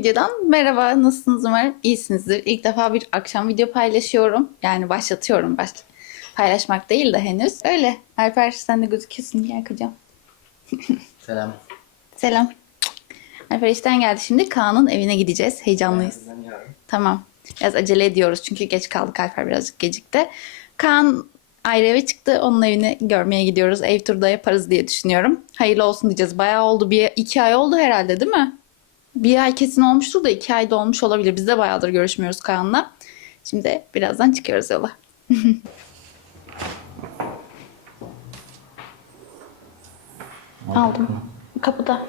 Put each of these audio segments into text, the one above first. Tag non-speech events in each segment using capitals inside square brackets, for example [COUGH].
Videodan merhaba. Nasılsınız umarım? İyisinizdir. İlk defa bir akşam video paylaşıyorum. Yani başlatıyorum. Baş... Paylaşmak değil de henüz. Öyle. Alper sen de gözüküyorsun. Gel kocam. [LAUGHS] Selam. Selam. Alper işten geldi şimdi. Kaan'ın evine gideceğiz. Heyecanlıyız. Tamam. Biraz acele ediyoruz çünkü geç kaldık. Alper birazcık gecikti. Kaan ayrı eve çıktı. Onun evini görmeye gidiyoruz. Ev turu da yaparız diye düşünüyorum. Hayırlı olsun diyeceğiz. Bayağı oldu. Bir, iki ay oldu herhalde değil mi? Bir ay kesin olmuştur da iki ay da olmuş olabilir. Biz de bayağıdır görüşmüyoruz Kaan'la. Şimdi birazdan çıkıyoruz yola. [LAUGHS] Aldım. Kapıda. Hı.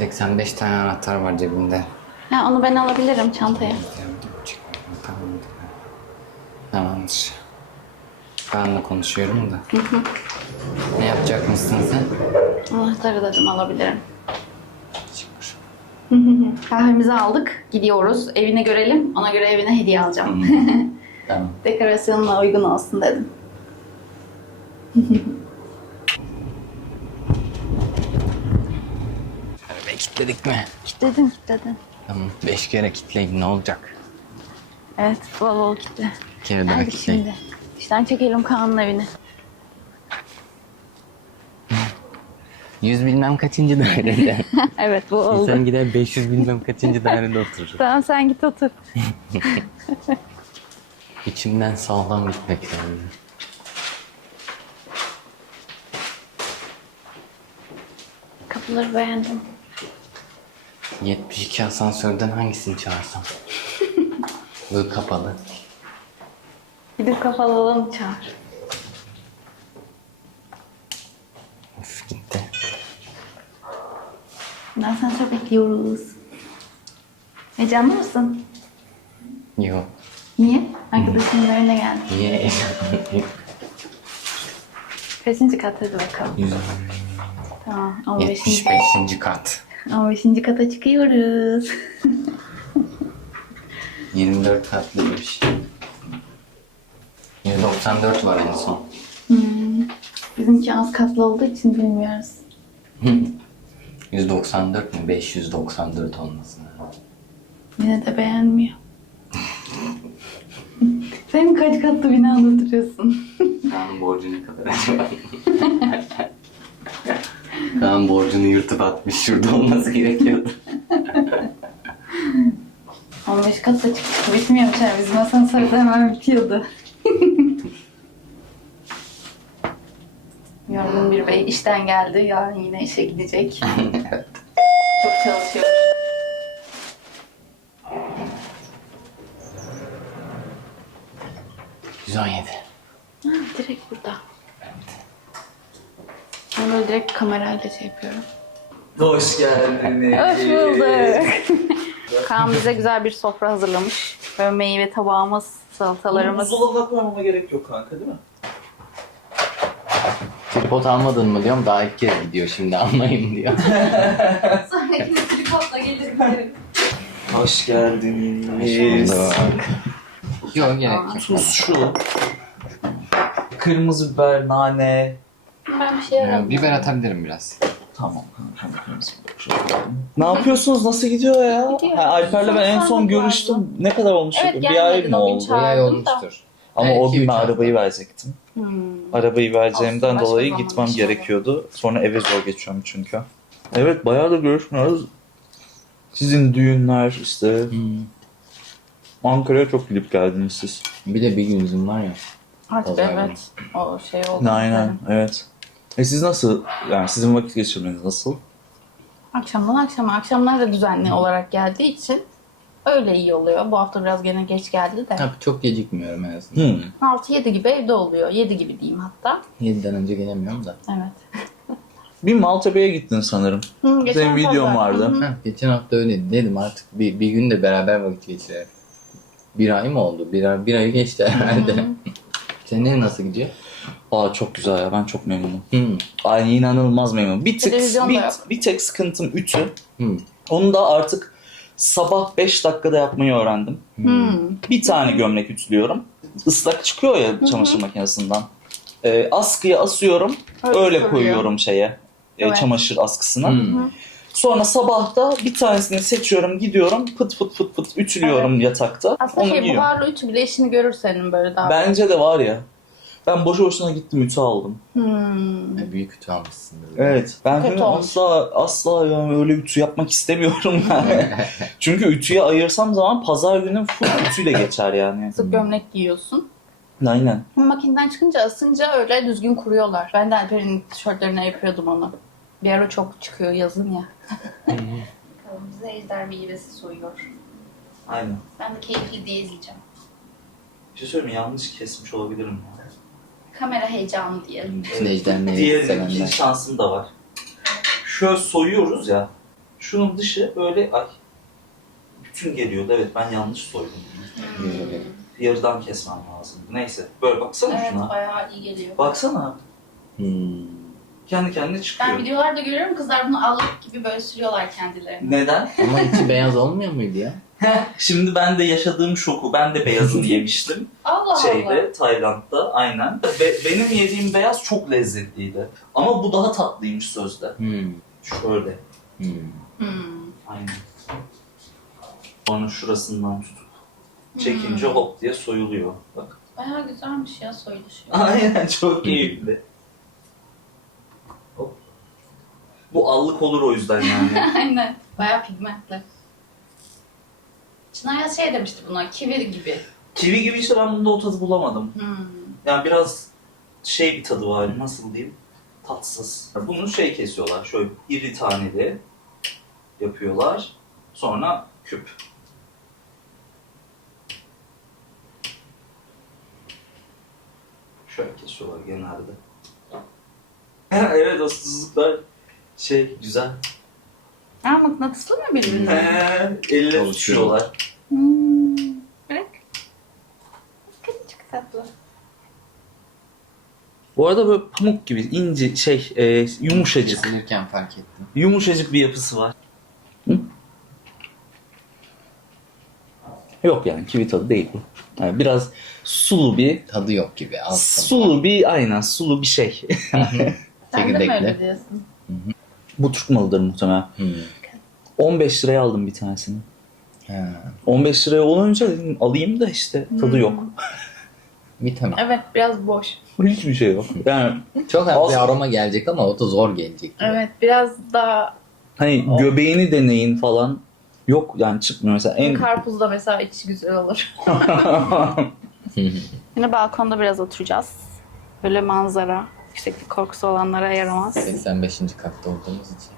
85 tane anahtar var cebimde. Ha, onu ben alabilirim çantaya. Tamamdır. Tamamdır. Kaan'la konuşuyorum da. ne yapacak mısın sen? Anahtarı dedim alabilirim. Kahvemizi aldık. Gidiyoruz. Evini görelim. Ona göre evine hediye alacağım. [LAUGHS] Tamam. Dekorasyonuna uygun olsun dedim. [LAUGHS] Arabayı kilitledik mi? Kilitledin kilitledin. Tamam. 5 kere kilitleyin ne olacak? Evet bol bol kilitle. Bir kere daha Geldik şimdi. İşten çekelim Kaan'ın evini. 100 bilmem kaçıncı dairede. [LAUGHS] evet bu oldu. İnsan gider 500 bilmem kaçıncı dairede oturur. Tamam sen git otur. [LAUGHS] İçimden sağlam gitmek lazım. Kapıları beğendim. 72 asansörden hangisini çağırsam? [LAUGHS] Bu kapalı. Gidip kapalı olanı çağır. Of gitti. Sonra bekliyoruz. Heyecanlı mısın? Yok. Niye? Arkadaşımın evine geldin. Niye? [LAUGHS] Kaçıncı kat hadi bakalım. 100 Tamam 15. 75. kat. 15. kata çıkıyoruz. 24 katlıymış. 194 var en son. Hmm. Bizimki az katlı olduğu için bilmiyoruz. [LAUGHS] 194 mü? 594 olmasın. Yine de beğenmiyor. [LAUGHS] Sen kaç katlı binada oturuyorsun? Kaan borcu ne kadar acaba? [LAUGHS] Kaan borcunu yırtıp atmış. Şurada olması gerekiyordu. [LAUGHS] 15 katta çıktık. Bitmiyormuş yani. Bizim asansörde hemen bitiyordu. Yorgun bir bey işten geldi. Yarın yine işe gidecek. [LAUGHS] Çok çalışıyor. %117. Ha, direkt burada. Ben böyle direkt kamerayla şey yapıyorum. Hoş geldiniz. Hoş bulduk. [LAUGHS] Kaan bize güzel bir sofra hazırlamış. Böyle meyve tabağımız, salatalarımız. Buzdolabına koymama gerek yok kanka değil mi? Tripod almadın mı diyorum. Daha ilk kez gidiyor şimdi almayayım diyor. [LAUGHS] Sonrakine tripodla gelirim. Hoş geldiniz. Yok gerek yok. Tuz şu. Kırmızı biber, nane. Ben bir şey Ee, aradım. biber atabilirim biraz. Tamam kanka. kırmızı biber şu. Ne yapıyorsunuz? Nasıl gidiyor ya? Gidiyor. Ha, Alper'le ben en son görüştüm. Ne kadar olmuş? Evet, bir gelmedin ay mı o gün oldu? çağırdın. Bayağı Çağırdım da. olmuştur. Ama Belki o gün üç ben hafta. arabayı verecektim. Hmm. Arabayı vereceğimden başka dolayı gitmem inşallah. gerekiyordu. Sonra eve zor geçiyorum çünkü. Evet bayağı da görüşmüyoruz. Sizin düğünler işte Hmm. Ankara'ya çok gidip geldiniz siz. Bir de bir gün izin var ya. Artık Pazar evet. O şey oldu. Aynen evet. E siz nasıl yani sizin vakit geçirmeniz nasıl? Akşamdan akşama. Akşamlar da düzenli olarak geldiği için öyle iyi oluyor. Bu hafta biraz gene geç geldi de. Tabii çok gecikmiyorum en azından. Hmm. 6-7 gibi evde oluyor. 7 gibi diyeyim hatta. 7'den önce gelemiyorum da. Evet. [LAUGHS] Bir Maltepe'ye gittin sanırım. Hı, geçen Senin videon pazar. vardı. Hı hı. Heh, geçen hafta öyle dedim artık bir, bir gün de beraber vakit geçirelim. Bir ay mı oldu? Bir ay, bir ay geçti herhalde. [LAUGHS] Senin nasıl gidiyor? Aa çok güzel ya ben çok memnunum. Hmm. Ay inanılmaz memnunum. Bir Televizyon da bir, yok. bir tek sıkıntım ütü. Hmm. Onu da artık sabah 5 dakikada yapmayı öğrendim. Hmm. Bir tane gömlek ütülüyorum. Islak çıkıyor ya çamaşır makinesinden. e, askıya asıyorum. Öyle Öyle, koyuyor. koyuyorum şeye. e, Evet. çamaşır askısına. Hmm. Sonra sabahta bir tanesini seçiyorum, gidiyorum pıt pıt pıt pıt ütülüyorum yatakta. Aslında onu şey giyiyorum. buharlı ütü bile işini görür senin böyle daha. Bence de var ya. Ben boşu boşuna gittim ütü aldım. Hmm. Ne büyük kötü almışsındır. Evet. Ben Kötü olmuş. asla asla yani öyle ütü yapmak istemiyorum [LAUGHS] yani. [LAUGHS] Çünkü ütüye ayırsam zaman pazar günü full ütüyle geçer yani. Sık gömlek giyiyorsun. Aynen. Makineden çıkınca asınca öyle düzgün kuruyorlar. Ben de Alper'in tişörtlerine yapıyordum onu. Bir ara çok çıkıyor yazın ya. Bakalım bize ejder meyvesi soyuyor. Aynen. Ben de keyifli diye izleyeceğim. Bir şey söyleyeyim mi? Yanlış kesmiş olabilirim. ya. Kamera heyecanı diyelim. Ejderleri Diğer sevenler. ikinci şansım da var. Şöyle soyuyoruz ya. Şunun dışı böyle ay bütün geliyordu. Evet ben yanlış soydum. Yarıdan kesmem lazım. Neyse. Böyle baksana Evet şuna. bayağı iyi geliyor. Baksana. Hmm. Kendi kendine çıkıyor. Ben videolarda görüyorum kızlar bunu allık gibi böyle sürüyorlar kendilerine. Neden? [LAUGHS] Ama içi beyaz olmuyor muydu ya? [LAUGHS] Şimdi ben de yaşadığım şoku, ben de beyazını [LAUGHS] yemiştim. Allah Şeyde, Allah. Tayland'da aynen. Be- benim yediğim beyaz çok lezzetliydi. Ama bu daha tatlıymış sözde. Hmm. Şöyle, Hmm. Hmm. aynen. Sonra şurasından tutup çekince hop diye soyuluyor. Bak. Bayağı güzelmiş ya soyuluşu. Aynen çok keyifli. Hop. Bu allık olur o yüzden yani. [LAUGHS] Aynen. Bayağı pigmentli. Çınar Yaz şey demişti buna, kivi gibi. Kivi gibi işte ben bunda o tadı bulamadım. Hmm. Yani biraz şey bir tadı var, nasıl diyeyim? Tatsız. Bunu şey kesiyorlar, şöyle iri taneli yapıyorlar. Sonra küp. Şöyle kesiyorlar genelde. [LAUGHS] evet o şey güzel. Aa mıknatıslı mı birbirine? He, elle tutuşuyorlar. Hmm. Bırak. Küçük tatlı. Bu arada böyle pamuk gibi ince şey e, yumuşacık. Kesilirken fark ettim. Yumuşacık bir yapısı var. Hı? Yok yani kivi tadı değil bu. Yani biraz sulu bir, Tadı yok gibi. Az tadı. sulu bir aynen sulu bir şey. Sen de mi Çekirdekli. öyle diyorsun? Bu Türk malıdır muhtemelen. Hmm. 15 liraya aldım bir tanesini. Ha. 15 liraya olunca dedim alayım da işte tadı Hmm. yok. [LAUGHS] Vitamin. Evet biraz boş. Hiçbir şey yok. Yani [LAUGHS] Çok az Az- bir aroma gelecek ama o da zor gelecek. gibi. Evet biraz daha hani O- göbeğini deneyin falan. Yok yani çıkmıyor mesela en karpuzda mesela içi güzel olur. [LAUGHS] Yine balkonda biraz oturacağız. Böyle manzara, yükseklik korkusu olanlara yaramaz. 85. katta olduğumuz için.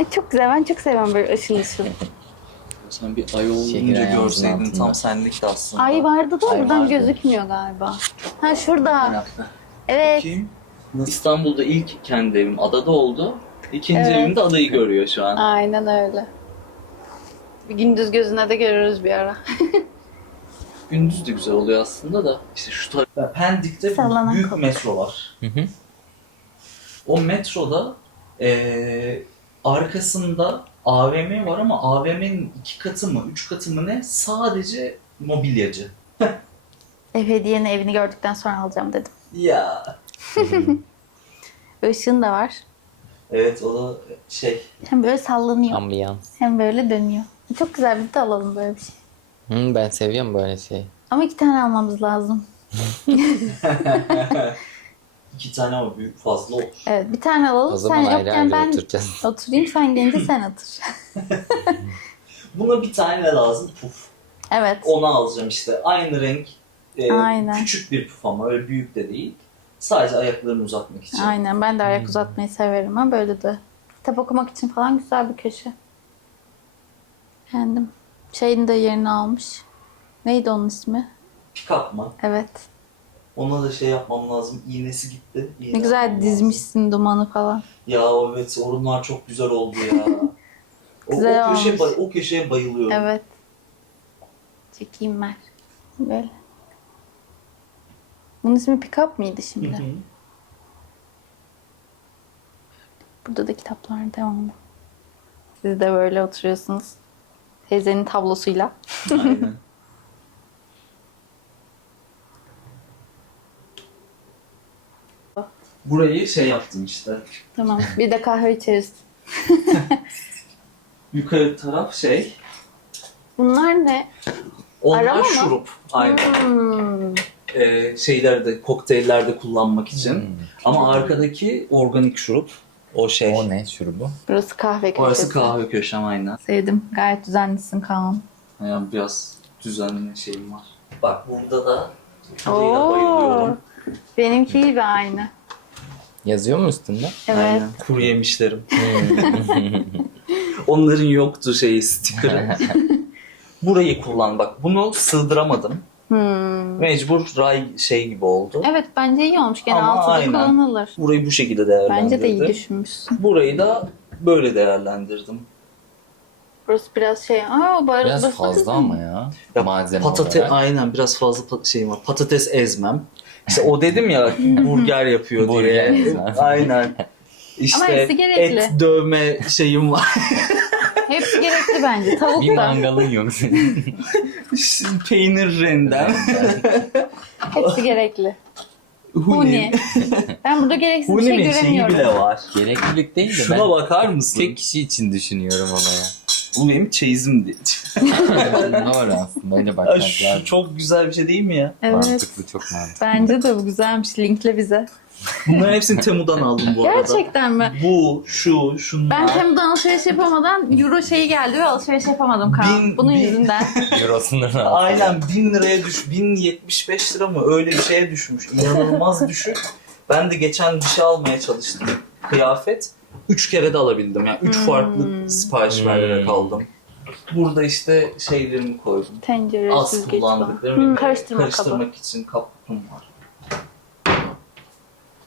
Ay, Çok güzel, ben çok seviyorum böyle ışıl ışıl. [LAUGHS] Sen bir ay Şehir ayağımızın görseydin altında. tam senlikti aslında. Ay vardı da Ay buradan vardı. gözükmüyor galiba. Ha şurada. Evet. Kim? İstanbul'da ilk kendi evim adada oldu. İkinci Evet. evimde adayı görüyor şu an. Aynen öyle. Bir gündüz gözüne de görürüz bir ara. [LAUGHS] Gündüz de güzel oluyor aslında da. İşte şu tarafta Pendik'te Sallanan büyük kapı. metro var. Hı hı. O metroda eee, arkasında AVM var ama AVM'nin iki katı mı, üç katı mı ne? Sadece mobilyacı. [LAUGHS] Ev hediyenin evini gördükten sonra alacağım dedim. Ya. [LAUGHS] Işığın da var. Evet o da şey. Hem böyle sallanıyor Ambiyans. hem böyle dönüyor. Çok güzel bir de alalım böyle bir şey. Hı, ben seviyorum böyle şey. Ama iki tane almamız lazım. [LAUGHS] iki tane ama büyük fazla olur. Evet bir tane alalım. O sen zaman ayrı yokken ayrı ben oturacağız. [LAUGHS] oturayım sen gelince sen otur. [LAUGHS] Buna bir tane lazım puf. evet. Onu alacağım işte. Aynı renk. e, Aynen. Küçük bir puf ama öyle büyük de değil. Sadece ayaklarını uzatmak için. Aynen ben de ayak uzatmayı severim ama böyle de. Kitap okumak için falan güzel bir köşe. Beğendim. Şeyin de yerini almış. Neydi onun ismi? Mı? Evet. Ona da şey yapmam lazım. İğnesi gitti. İğne Ne güzel yapmam dizmişsin dumanı falan. Ya evet orunlar çok güzel oldu ya. [LAUGHS] o, Güzel o, köşe, olmuş. bay- o köşeye bayılıyorum. Evet. Çekeyim ben. Böyle. Bunun ismi Pick Up mıydı Hı şimdi? hı. Burada da kitaplar devamlı. Siz de böyle oturuyorsunuz. Teyzenin tablosuyla. Aynen. [LAUGHS] Burayı şey yaptım işte. Tamam. Bir de kahve içeriz. [LAUGHS] Yukarı taraf şey. Bunlar ne? Onlar Arama mı? şurup. Aynen. Hmm. Ee, şeylerde, kokteyllerde kullanmak için. Hmm. Ama arkadaki organik şurup. O şey. O ne şurubu? Burası kahve köşesi. Orası kahve köşem aynen. Sevdim. Gayet düzenlisin Kaan. Yani biraz düzenli şeyim var. Bak burada da halıyla bayılıyorum. Benimki gibi aynı. Yazıyor mu üstünde? Evet. Aynen. Kuru yemişlerim. [LAUGHS] Onların yoktu şeyi, stikeri. [LAUGHS] Burayı kullan bak. Bunu sığdıramadım. Hmm. Mecbur ray şey gibi oldu. Evet bence iyi olmuş. Gene Ama altında aynen. kullanılır. Burayı bu şekilde değerlendirdim. Bence de iyi düşünmüşsün. Burayı da böyle değerlendirdim. Burası biraz şey... Aa, böyle, Biraz burası fazla güzel. ama ya. Ya Malzeme Patate olarak. aynen biraz fazla pat- şeyim var. Patates ezmem. İşte o dedim ya [LAUGHS] burger yapıyor Burger diye. ezmem. aynen. [LAUGHS] İşte hepsi gerekli. et dövme şeyim var. [LAUGHS] Gerekli bence. Tavuk Bir da. mangalın yok senin. Peynir rendem. Hepsi gerekli. Huni. Ben burada gereksiz bir şey Huni'nin şeyi göremiyorum. bile var. Gereklilik değil de Şuna ben bakar mısın? tek kişi için düşünüyorum olaya. Bu benim çeyizim diye. Doğru aslında öyle Ay, bakmak şu lazım. çok güzel bir şey değil mi ya? Evet. Mantıklı çok mantıklı. Bence de bu güzelmiş. Linkle bize. Bunların hepsini Temu'dan aldım bu arada. Gerçekten mi? Bu, şu, şunlar. Ben Temu'dan alışveriş yapamadan euro şeyi geldi ve alışveriş yapamadım Kaan. Bin- Bunun bin- yüzünden. [LAUGHS] Eurosunu rahat. Aynen 1000 liraya düş, 1075 lira mı öyle bir şeye düşmüş. İnanılmaz düşük. Ben de geçen bir şey almaya çalıştım. Kıyafet. Üç kere de alabildim. Yani üç Hmm. farklı sipariş vererek Hmm. aldım. Burada işte şeylerimi koydum. Tencere, Az süzgeç kullandıklarım. falan. ve Hmm, karıştırma kabı. karıştırmak için kapım var.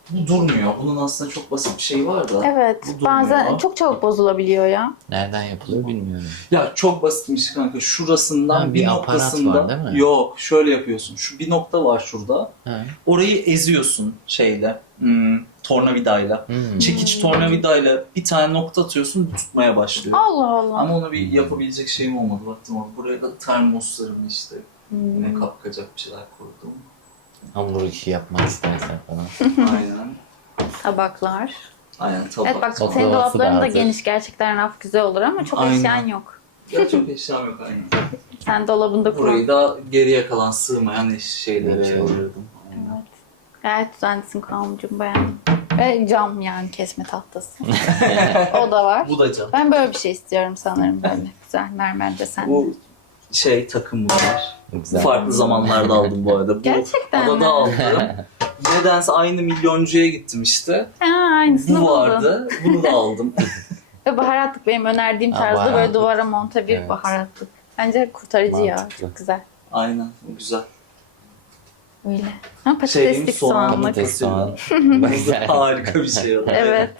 Bu durmuyor. Bunun aslında çok basit bir şey var da. Evet. Bu durmuyor. Bazen çok çabuk bozulabiliyor ya. Nereden yapılıyor bilmiyorum. Ya çok basitmiş kanka. Şurasından Ha, bir, bir aparat noktasında. var değil mi? Yok şöyle yapıyorsun. Şu bir nokta var şurada. Ha. Orayı eziyorsun şeyle. Hmm, tornavidayla. Hmm. Çekiç tornavidayla bir tane nokta atıyorsun tutmaya başlıyor. Allah Allah. Ama onu bir yapabilecek şeyim olmadı. Baktım ama buraya da termoslarımı işte Hmm. ne kapkacak bir şeyler koydum. Hamur işi yapmak istersen falan. Aynen. Tabaklar. Aynen tabak. Evet bak Oklavası senin da dolapların da geniş. Gerçekten raf güzel olur ama çok Aynen. eşyan yok. Ya çok eşyam yok aynen. Sen dolabında. Burayı da geriye kalan sığmayan eş- şeylere ayırdım. Aynen. Evet. Gayet düzenlisin Kaan'cığım beğendim. Ve cam yani kesme tahtası. [LAUGHS] o da var. Bu da cam. Ben böyle bir şey istiyorum sanırım böyle. [LAUGHS] Güzel mermer desenli. Bu şey takım var. Güzel. Farklı zamanlarda aldım bu arada. Bu Gerçekten mi? adada aldım. [LAUGHS] Nedense aynı milyoncuya gittim işte. Ha, aynısını Bu buldum. vardı. Bunu da aldım. [LAUGHS] Ve baharatlık benim önerdiğim Ha, tarzda böyle baharatlık. duvara monte bir Evet. baharatlık. Bence kurtarıcı ya. Mantıklı. Çok güzel. Aynen. Bu güzel. Öyle. Ha, Şeyim patateslik soğan, soğanlık. Patates soğan. [LAUGHS] Bu harika bir şey. oldu. Evet.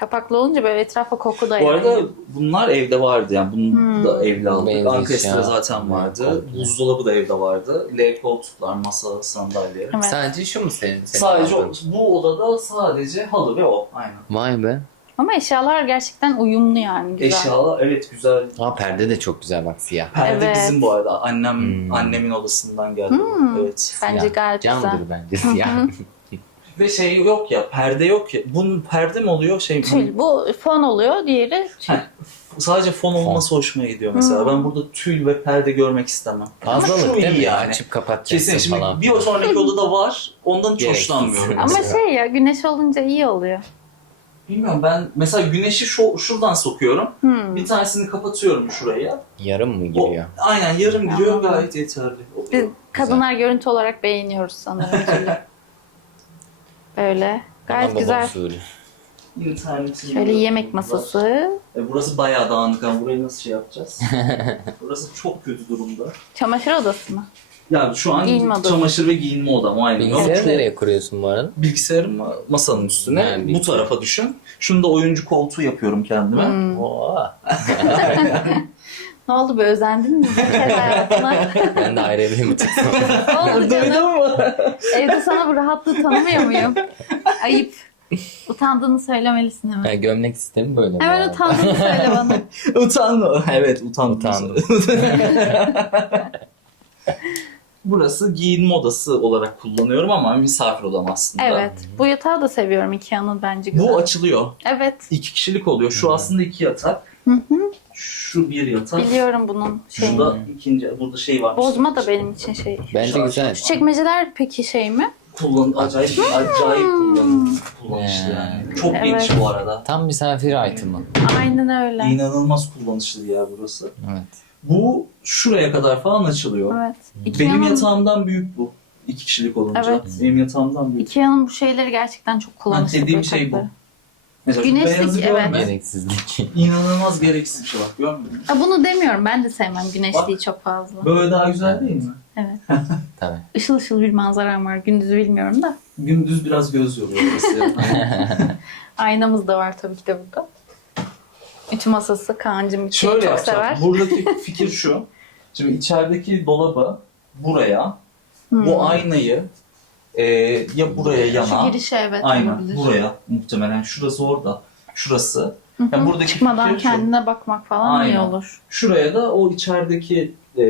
Kapaklı olunca böyle etrafa koku da Bu arada bunlar evde vardı yani bunu Hmm. da evde aldık. Ankestra zaten vardı. Komple. Buzdolabı da evde vardı. L koltuklar, masa, sandalye. Evet. Sadece şu mu senin? senin Sadece o, aldığın? bu odada sadece halı ve o. Aynen. Vay be. Ama eşyalar gerçekten uyumlu yani güzel. Eşyalar evet güzel. Aa perde de çok güzel bak siyah. Perde Evet. bizim bu arada. Annem Hmm. annemin odasından geldi. Hmm. Evet. Bence Siyah. gayet güzel. Camdır bence siyah. [LAUGHS] Ve şey yok ya, perde yok ya. Bunun perde mi oluyor şey? Tül. Bu fon oluyor. Diğeri tül. Heh, Sadece fon olması hoşuma gidiyor mesela. Hmm. Ben burada tül ve perde görmek istemem. Ama Fazlalık şu değil mi iyi ya? yani. Açıp kapatacaksın Kesin. Şimdi falan. bir sonraki [LAUGHS] odada var. Ondan hiç Gereksiz. hoşlanmıyorum. Ama mesela. şey ya güneş olunca iyi oluyor. Bilmiyorum ben mesela güneşi şu, şuradan sokuyorum. Hmm. Bir tanesini kapatıyorum şuraya. Yarım mı O, giriyor? aynen yarım giriyor gayet yeterli. Biz kadınlar görüntü olarak beğeniyoruz sanırım. [LAUGHS] Böyle. Gayet güzel. İnternetin Şöyle yemek masası. E, burası bayağı dağınık ama burayı nasıl şey yapacağız? [LAUGHS] burası çok kötü durumda. Çamaşır odası mı? Yani şu an Giyinme odası. çamaşır ve giyinme odam aynı. Ama Bilgisayarı çok- nereye kuruyorsun bu arada? Bilgisayarım masanın üstüne. Yani bu bilgisayar. tarafa düşün. Şunu da oyuncu koltuğu yapıyorum kendime. Hmm. Oo. [LAUGHS] [LAUGHS] Ne oldu be özendin mi? Bu kez hayatına. [LAUGHS] Ben de ayrı evime çıktım. [LAUGHS] ne oldu canım? mu? Evde sana bu rahatlığı tanımıyor muyum? Ayıp. [LAUGHS] Utandığını söylemelisin hemen. Ha, gömlek sistemi böyle. bu Hemen arada. utandığını söyle bana. Utanma. Evet utandım. Utandım. Burası giyinme odası olarak kullanıyorum ama misafir odam aslında. Evet. Bu yatağı da seviyorum Ikea'nın bence güzel. Bu açılıyor. Evet. İki kişilik oluyor. Şu aslında iki yatak. Hı hı. Şu bir yatak. Biliyorum bunun şeyini. Şurada ikinci, burada şey var. Bozma da benim için şey. Bence güzel. Şu çekmeceler peki şey mi? Kullan, acayip, acayip kullan, kullanışlı Ee, yani. Çok Evet. geniş bu arada. Tam misafir item'ı. Aynen öyle. İnanılmaz kullanışlı bir yer burası. Evet. Bu şuraya kadar falan açılıyor. Evet. Benim Ikea'nın, yatağımdan büyük bu. İki kişilik olunca. Evet. Benim yatağımdan büyük. Ikea'nın bu şeyleri gerçekten çok kullanışlı. Ha, dediğim şey bu. Mesela şu Güneşlik, beyazı evet. görme. Gereksizlik. İnanılmaz gereksiz bir şey bak görmüyor musun? Ha, bunu demiyorum. Ben de sevmem güneşliği çok fazla. Böyle daha güzel değil mi? Evet. [LAUGHS] Tabii. Işıl ışıl bir manzaram var. Gündüzü bilmiyorum da. Gündüz biraz göz yoruyor burası. [LAUGHS] Aynamız da var tabii ki de burada. Ütü masası. Kaan'cım ütüyü Şöyle çok yapacağım. sever. Buradaki fikir şu. Şimdi içerideki dolabı buraya, Hmm. bu aynayı e, ya buraya Şu yana, girişe evet aynen olabilir. buraya muhtemelen. Şurası orada, şurası. Hı hı. Yani buradaki Çıkmadan fikir şu. kendine bakmak falan iyi Aynen. olur. Şuraya da o içerideki e,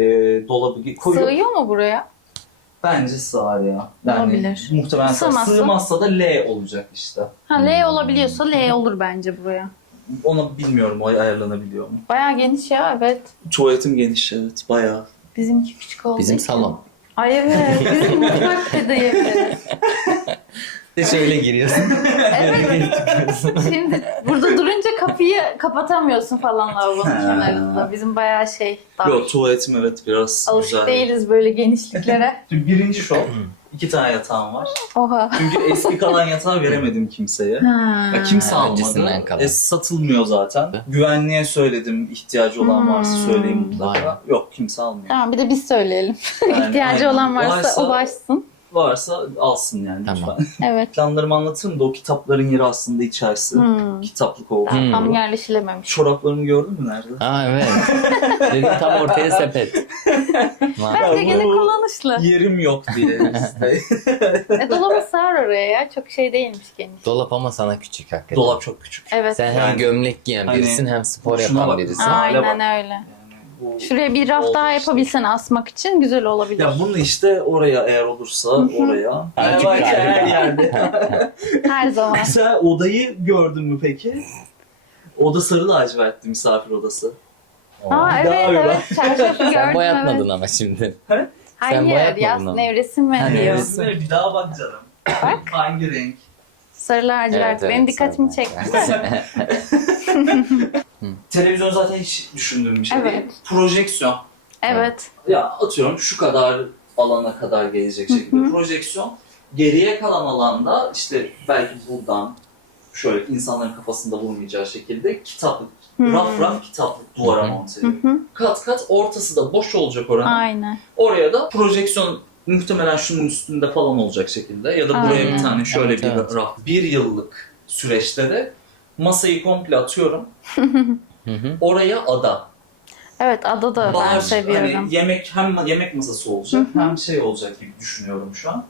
dolabı koyup Sığıyor mu buraya? bence sığar ya. Yani Olabilir. Muhtemelen. Sığmazsa? Sığmazsa da L olacak işte. Ha L olabiliyorsa L olur bence buraya. Onu bilmiyorum o ayarlanabiliyor mu? Bayağı geniş ya evet. Tuvaletim geniş evet bayağı. Bizimki küçük olduğu Bizim için. salon. Ay evet. Bizim mutfak da diyebiliriz. Şöyle giriyorsun. [LAUGHS] Evet. Şimdi burada durunca kapıyı kapatamıyorsun falan lavabonun Ha. kenarında. Bizim bayağı şey dar. Yok tuvaletim evet biraz Alışık güzel. değiliz böyle genişliklere. Şimdi birinci şok. İki tane yatağım var. Oha. Çünkü eski kalan yatağı veremedim kimseye. Ha. Ya kimse Ha, almadı. kalan. E, satılmıyor zaten. Güvenliğe söyledim ihtiyacı olan varsa Hmm. söyleyin mutlaka. Yok kimse almıyor. Tamam bir de biz söyleyelim. Yani İhtiyacı aynen. olan varsa, o başsın. Varsa alsın yani Tamam. lütfen. [LAUGHS] Evet. Planlarımı anlatırım da o kitapların yeri aslında içerisi. Hmm. Kitaplık oldu. Daha tam Hmm. yerleşilememiş. Çoraplarımı gördün mü nerede? Aa evet. [LAUGHS] Dedim tam ortaya sepet. Vay. Bence gene bu- kullanışlı. Yerim yok diye [LAUGHS] işte. e, dolabı sığar oraya ya. Çok şey değilmiş geniş. Dolap ama sana küçük hakikaten. Dolap çok küçük. Evet. Sen hem Yani- gömlek giyen Hani- birisin hem spor Şuna yapan bak. birisin. Aynen öyle. Bu- Şuraya bir raf daha Oldu işte. yapabilsen asmak için güzel olabilir. Ya bunu işte oraya eğer olursa oraya. Yani belki her yerde. [LAUGHS] Her zaman. Sen odayı gördün mü peki? Oda sarı lacivertti misafir odası. Aa Daha evet öyle. evet. Çarşafı [LAUGHS] gördüm Sen boyatmadın evet. ama şimdi. Hayır boyatmadın ama. nevresim mi Ha, diyor. nevresim. Resmine bir daha bak canım. Hangi renk? Sarı lacivert. Benim dikkatimi sen- çekti. [LAUGHS] Televizyon zaten hiç düşündüğüm bir şey Evet. değil. Projeksiyon. Evet. Ya atıyorum şu kadar alana kadar gelecek şekilde projeksiyon. Geriye kalan alanda işte belki buradan şöyle insanların kafasında vurmayacağı şekilde kitaplık, Hmm. raf raf kitaplık duvara monte ediyor. Kat kat ortası da boş olacak oranın. Aynen. Oraya da projeksiyon muhtemelen şunun üstünde falan olacak şekilde ya da buraya Aynen. bir tane şöyle Evet, bir evet. raf. Bir yıllık süreçte de masayı komple atıyorum. [LAUGHS] Hı hı. Oraya ada. Evet ada da ben Bar, seviyorum. Hani yemek hem yemek masası olacak hem şey olacak gibi düşünüyorum şu an.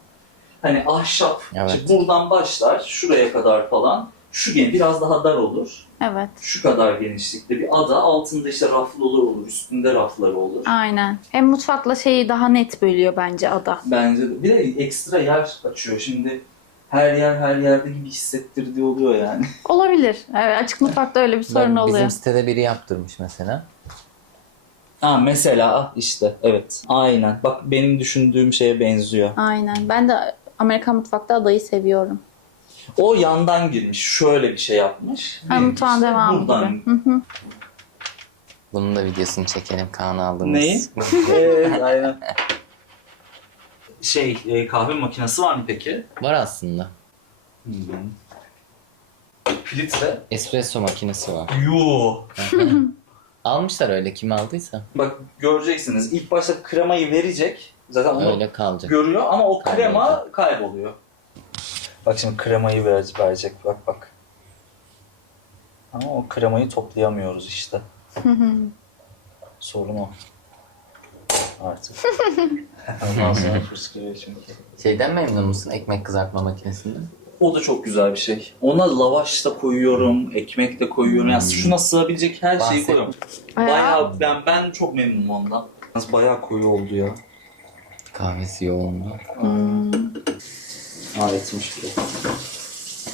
Hani ahşap Evet. işte buradan başlar şuraya kadar falan. Şu gen biraz daha dar olur. Evet. Şu kadar genişlikte bir ada altında işte raflıları olur, üstünde rafları olur. Aynen. Hem mutfakla şeyi daha net bölüyor bence ada. Bence de. Bir de ekstra yer açıyor. Şimdi her yer her yerde gibi hissettirdiği oluyor yani. Olabilir. Evet, açık mutfakta öyle bir sorun oluyor. Bizim sitede biri yaptırmış mesela. Ha mesela işte evet. Aynen. Bak benim düşündüğüm şeye benziyor. Aynen. Ben de Amerikan mutfakta adayı seviyorum. O yandan girmiş. Şöyle bir şey yapmış. Ha, mutfağın Benimkisi devamı buradan. gibi. Hı hı. Bunun da videosunu çekelim Kaan'a aldığımız. Neyi? [LAUGHS] evet aynen. Şey e, kahve makinesi var mı peki? Var aslında. Filtre. Espresso makinesi var. Yoo. [LAUGHS] Almışlar öyle kim aldıysa. Bak göreceksiniz. İlk başta kremayı verecek. Zaten onu Öyle kalacak. görüyor ama o krema Kaybolacak. kayboluyor. Bak şimdi kremayı ver, verecek. Bak bak. Ama o kremayı toplayamıyoruz işte. [LAUGHS] Sorun o. Artık. [LAUGHS] Ondan sonra fıskırıyor çünkü. Şeyden memnun musun ekmek kızartma makinesinden? O da çok güzel bir şey. Ona lavaş da koyuyorum, ekmek de koyuyorum. Yani şuna sığabilecek her şeyi koyuyorum. Bayağı- Bayağı ben ben çok memnunum ondan. Yalnız bayağı koyu oldu ya. Kahvesi yoğundu. Aa etmiş bile.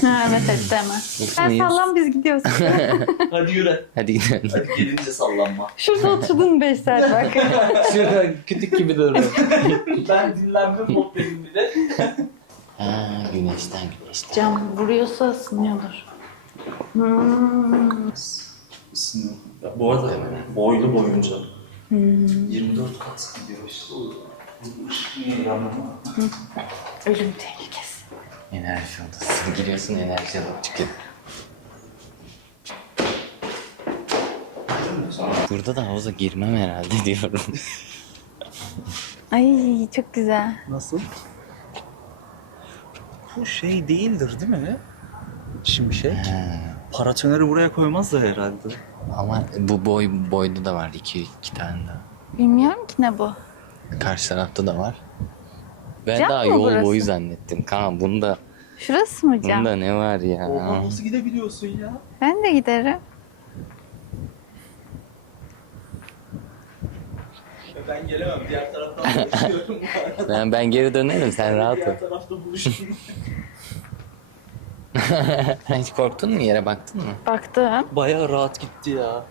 Ha, evet hemen. Sen mıyız? sallan biz gidiyoruz. [LAUGHS] Hadi yürü. Hadi gidelim. Hadi gelince sallanma. Şurada oturdun 5 saat bak. [LAUGHS] Şurada kütük gibi duruyor. ben dinlenme moddayım bir de. Ha, güneşten güneşten. Cam vuruyorsa ısınıyordur. Hmm. Isınıyor. Ya bu arada boylu boyunca 24 kat gidiyor işte. Bu ışık niye yanıyor? Ölüm tehlikesi. Enerji odası. Giriyorsun enerji alıp çıkıyor. Burada da havuza girmem herhalde diyorum. Ay çok güzel. Nasıl? Bu şey değildir değil mi? Şimşek. Paratoneri buraya koymaz da herhalde. Ama bu boy boyda da var iki, iki tane daha. Bilmiyorum ki ne bu. Karşı tarafta da var. Ben Cam daha mı yol burası? boyu zannettim. Kaan bunda, Şurası mı cam? bunda ne var ya? Oha nasıl gidebiliyorsun ya? Ben de giderim. Ben gelemem. Diğer taraftan buluşuyorum. [LAUGHS] Ben, ben geri dönerim sen rahat ol. Diğer tarafta buluşurum. [LAUGHS] Hiç korktun mu yere baktın mı? Baktım. Bayağı rahat gitti ya.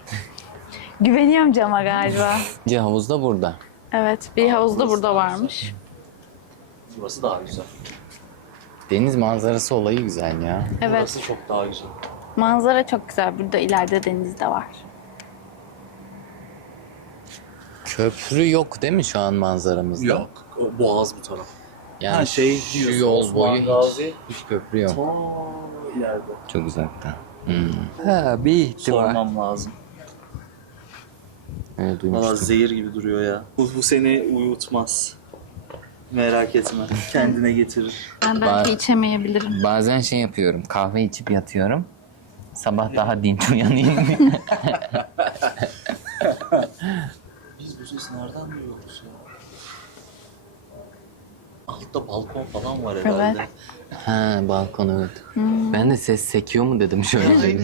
[LAUGHS] Güveniyorum cama galiba. Bence havuz da burada. evet bir havuz da burada varmış. Burası daha güzel. Deniz manzarası olayı güzel ya. Evet Burası çok daha güzel. manzara çok güzel. Burada ileride deniz de var. Köprü yok değil mi şu an manzaramızda? Yok. O boğaz bu taraf. Yani Ha, şey şu diyorsun, yol Osman boyu hiç, Gazi. hiç köprü yok. Ta ileride. Çok uzakta. Hmm. Ha bir ihtimal. Sormam lazım. Evet Valla duymuştum. zehir gibi duruyor ya. Bu, bu seni uyutmaz. Merak etme. Kendine getirir. Ben belki içemeyebilirim. Bazen şey yapıyorum. Kahve içip yatıyorum. Sabah daha dinç uyanayım. [LAUGHS] Biz bu sesi nereden duyuyoruz ya? Altta balkon falan var herhalde. Evet. ha balkon evet. Ben de ses sekiyor mu dedim şöyle.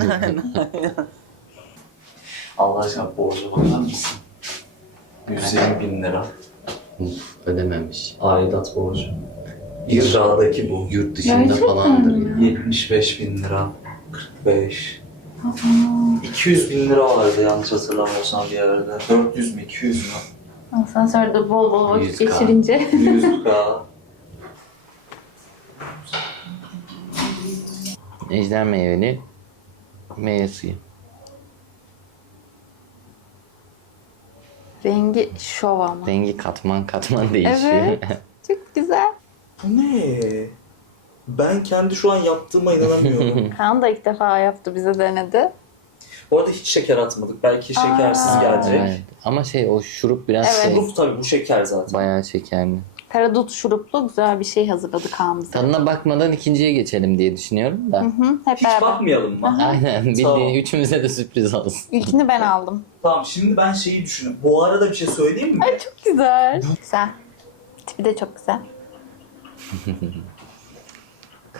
Allah aşkına borca bakar mısın? 120 bin lira. Uf, Ödememiş. Aidat borcu. İcradaki bu. Yurt dışında falandır ya. 75 bin lira. 45. 200 bin lira vardı yanlış hatırlamıyorsam bir yerde. 400 mü 200 mü? Asansörde bol bol vakit 100K. geçirince. 100 k. Ejder meyveli meyve suyu. Rengi şov ama. Rengi katman katman [LAUGHS] değişiyor. Evet. Çok güzel. Bu ne? Ben kendi şu an yaptığıma inanamıyorum. [LAUGHS] Kaan da ilk defa yaptı bize denedi. Bu arada hiç şeker atmadık. Belki şekersiz Aa. gelecek. Evet. Ama şey o şurup biraz Evet. şey, Şurup tabii bu şeker zaten. bayağı şekerli. Karadut şuruplu güzel bir şey hazırladı Kaan bize. Tadına bakmadan ikinciye geçelim diye düşünüyorum da. Hı hı, hep Hiç beraber. bakmayalım mı? Aynen bildiğin Tamam. üçümüze de sürpriz olsun. İlkini ben aldım. Tamam şimdi ben şeyi düşünüyorum. Bu arada bir şey söyleyeyim mi? Çok güzel. Güzel. Tipi de çok güzel. [LAUGHS]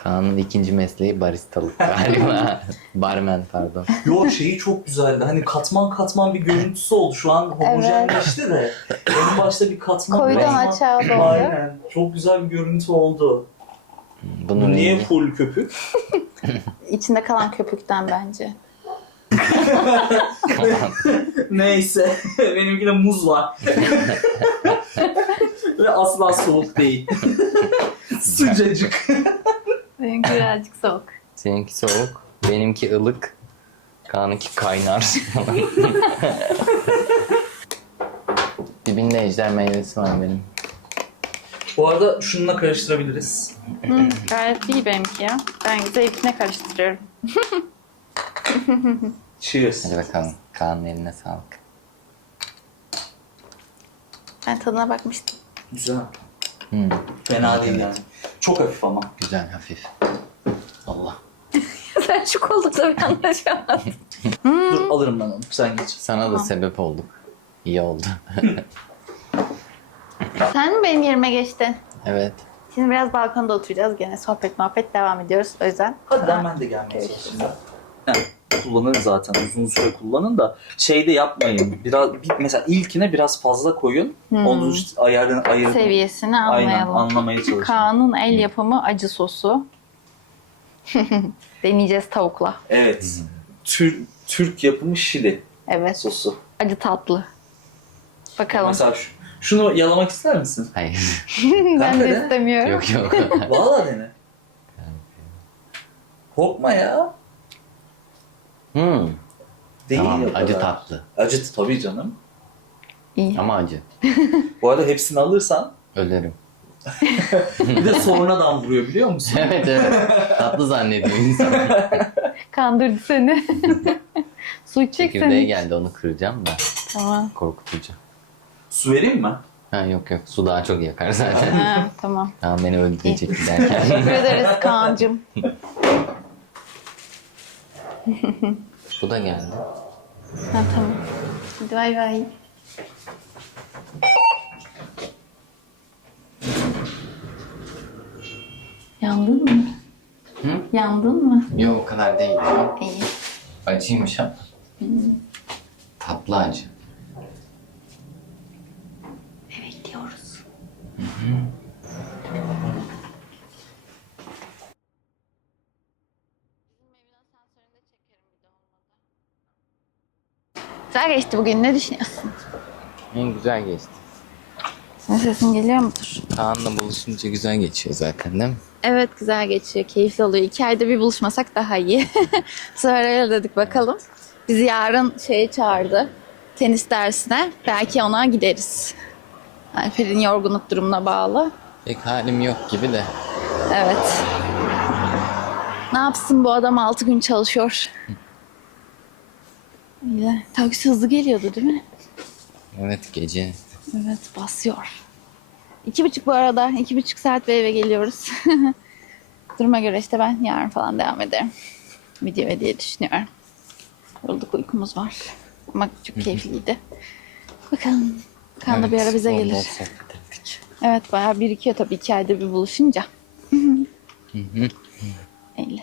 Kaan'ın ikinci mesleği baristalık galiba. [LAUGHS] Barmen pardon. Yo şeyi çok güzeldi. Hani katman katman bir görüntüsü oldu. Şu an homojenleşti de. En başta bir katman Koyudan katman- aşağı doğru. Aynen. Çok güzel bir görüntü oldu. Bunun Bu niye full köpük? [LAUGHS] İçinde kalan köpükten bence. [LAUGHS] Neyse. Benimkine muz var. Ve asla soğuk değil. Sıcacık. Benimki [LAUGHS] birazcık soğuk. Seninki soğuk, benimki ılık. Kaan'ınki kaynar. [LAUGHS] Dibinde ejder meyvesi var benim. Bu arada şununla karıştırabiliriz. Hı, gayet iyi benimki ya. Ben zevkine karıştırıyorum. [LAUGHS] Cheers. Hadi bakalım. Kaan'ın eline sağlık. Ben tadına bakmıştım. Güzel. Hmm, Fena değil yani. Çok hafif ama. güzel, hafif. Allah. Sen [LAUGHS] şu kollukla bir anlaşamadın. [LAUGHS] Dur alırım ben onu. Sen geç. Sana da sebep olduk. İyi oldu. [LAUGHS] Sen mi benim yerime geçtin? evet. Şimdi biraz balkonda oturacağız. Gene sohbet muhabbet devam ediyoruz. O yüzden. Hadi ben, ben de gelmeye çalışayım. Ha, kullanın zaten uzun süre kullanın da şey de yapmayın. Biraz bir, mesela ilkine biraz fazla koyun. Hmm. Onun işte ayarını ayır. Seviyesini Aynen anlayalım. anlamaya çalışın. Kaan'ın el yapımı acı sosu. [LAUGHS] Deneyeceğiz tavukla. Evet. Tür, Türk yapımı şili Evet. sosu. Acı tatlı. Bakalım. Mesela şu, şunu yalamak ister misin? Hayır. [LAUGHS] ben Kanka de de. istemiyorum. yok yok. Valla dene. Korkma ya. Hmm. Değil Tamam o acı kadar. tatlı. Acı tabii canım. İyi. Ama acı. [LAUGHS] Bu arada hepsini alırsan Ölerim. [LAUGHS] bir de sonradan vuruyor biliyor musun? [LAUGHS] evet evet. Tatlı zannediyor insan. Kandırdı seni. Su içecek Çekirdeği seni. geldi onu kıracağım da. Tamam. Korkutucu. Su vereyim mi? Ha yok yok su daha çok yakar zaten. Ha, tamam. tamam beni öldürecek giderken. Teşekkür ederiz Kaan'cığım. Bu da geldi. Ha, tamam. Hadi bay bay. Yandın mı? Hı? Yandın mı? Yok o kadar değil. ya. İyi. Acıymış ama. Tatlı acı. Güzel geçti bugün. Ne düşünüyorsun? En güzel geçti. Senin sesin geliyor mudur? Kaan'la buluşunca güzel geçiyor zaten değil mi? Evet güzel geçiyor. Keyifli oluyor. İki ayda bir buluşmasak daha iyi. [LAUGHS] Öyle dedik bakalım. Bizi yarın şeye çağırdı. Tenis dersine. Belki ona gideriz. Alper'in yorgunluk durumuna bağlı. Pek halim yok gibi de. Evet. Ne yapsın bu adam 6 gün çalışıyor. [LAUGHS] Öyle. Taksi hızlı geliyordu değil mi? Evet gece. Evet basıyor. İki buçuk bu arada. iki buçuk saat ve eve geliyoruz. [LAUGHS] Duruma göre işte ben yarın falan devam ederim. Video diye düşünüyorum. Yorulduk uykumuz var. Ama çok keyifliydi. Bakalım. Kaan da bir ara bize gelir. Evet bayağı birikiyor tabii iki ayda bir buluşunca. Öyle.